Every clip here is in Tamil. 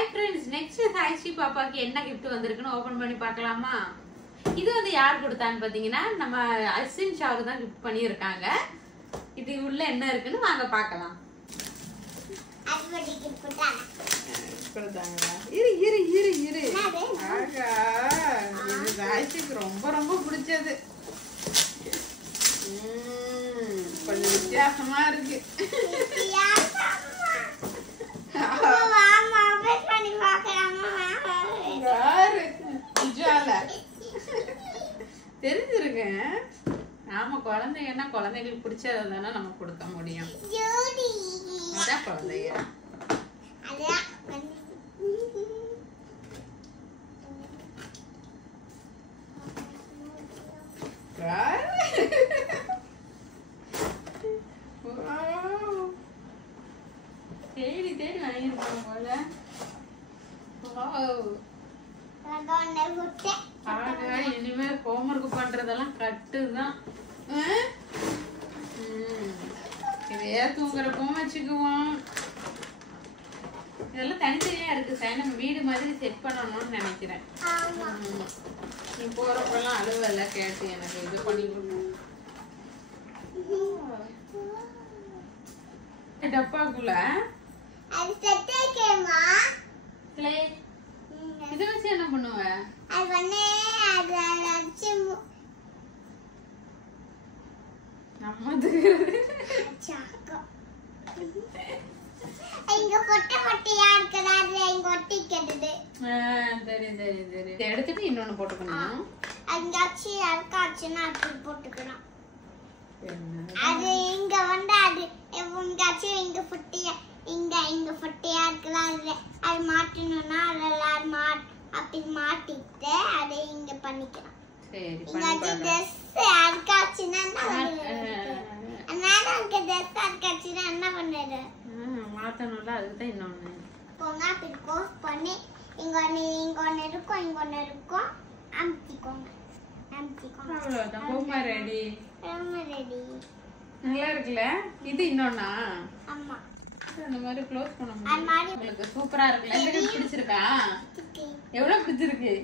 Hi friends, next Saishi பாப்பாக்கு என்ன gift வந்திருக்குன்னு ஓபன் பண்ணி பார்க்கலாமா? இது வந்து யார் கொடுத்தான்னு பாத்தீங்கன்னா நம்ம அஸ்வின் ஷாரு தான் gift பண்ணி இருக்காங்க. இது உள்ள என்ன இருக்குன்னு வாங்க பார்க்கலாம். அதுபடி gift கொடுத்தாங்க. கொடுத்தாங்களா? இரு. ஆகா. இது சைஷிக்கு ரொம்ப பிடிச்சது. கொஞ்சம் வித்தியாசமா இருக்கு. தெரிஞ்சிருங்க. நாம குழந்தைங்கன்னா குழந்தைகளுக்கு பிடிச்சதை தானே நம்ம கொடுக்க முடியும். அதான் குழந்தைங்க. தேடி வாங்கிருப்பாங்க போல. இனிமே ஹோம்வொர்க் பண்றதெல்லாம் கட்டுதான். இதையே தூங்குறப்பவும் வச்சுக்குவோம். இதெல்லாம் தனித்தனியா இருக்கு. நம்ம வீடு மாதிரி செட் பண்ணணும்னு நினைக்கிறேன். நீ போறப்பெல்லாம் அழுவல கேட்டு எனக்கு இது பண்ணி டப்பாக்குள்ள இதை வச்சு என்ன பண்ணுவ? எடுத்துட்டு இன்னொன்னு போட்டுக்கணும். போட்டுக்கணும். அது இங்க வந்து அது எங்காச்சும் இங்க ஃபுட்டியா இங்க ஃபுட்டியா இருக்கலாம். அது மாட்டணும்னா அதெல்லாம் அப்படி மாட்டிட்டு அதை இங்க பண்ணிக்கலாம். சரி இங்க ட்ரெஸ் அர்க்காச்சுனா என்ன பண்ணுது? மாத்தணும்ல, அதுக்கு தான் இன்னொன்னு போங்க. அப்படி கோஸ் பண்ணி இங்க ஒன்னு இருக்கும் அமுத்திக்கோங்க. அவ்வளவுதான். பொம்மை ரெடி. ரெடி. நல்லா இருக்குல்ல? இது இன்னொன்னா? ஆமா. இந்த மாதிரி க்ளோஸ் பண்ண முடியும். உங்களுக்கு சூப்பரா இருக்குல்ல? எனக்கு பிடிச்சிருக்கா? எவ்வளவு பிடிச்சிருக்கு?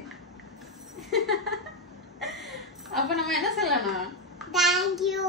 அப்ப நம்ம என்ன சொல்லணும்? Thank you.